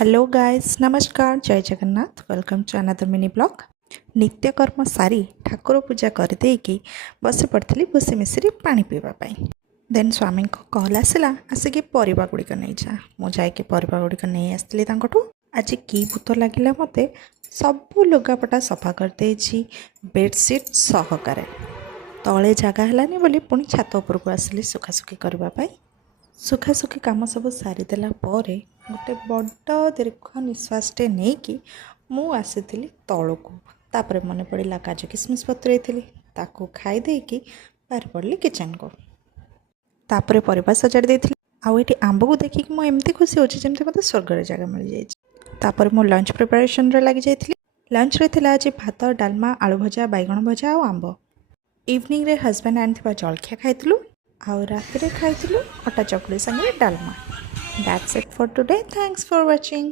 Hello guys, नमस्कार, जय Jagannath. Welcome to another mini blog. नित्यकर्म सारी ठाकुर पूजा कर देकी बस पड़ी भूसी मिश्री पानी पीवा देन स्वामी को कॉल आसला आसिक परिवा गुड़िक नहीं जा मुझे परिवा गुड़िक नहीं आसती आज की भूत लगिला मत सबू लुगापटा सफा करदे बेडसीट सहकार तले जगह है बोली पुणी छात उपरक आसिली सुखासुखी करने सुखासुखी कम सब सारीदेला गोटे बड़ दीर्घ निश्वासटे नहीं कि मु आसी तौक तापर मन पड़ा काजू किसमिश बतुरे ताकू खाई देकी बाहर पड़ली किचन को तापर परिवार सजाड़ देती आउे आंब को देखिक मुझे खुशी होची जमती मत स्वर्गर जगह मिल जापर मु लंच प्रिपरेशन लगी जाइए। लंच रे थिला आज भात डालमा आलू भजा बैगण भजा और आंब। इवनिंग रे हजबैंड आनी जलखिया खाइलु आउ रात खाइलु अटा चकुड़ी संगे Dalma. That's it for today. Thanks for watching.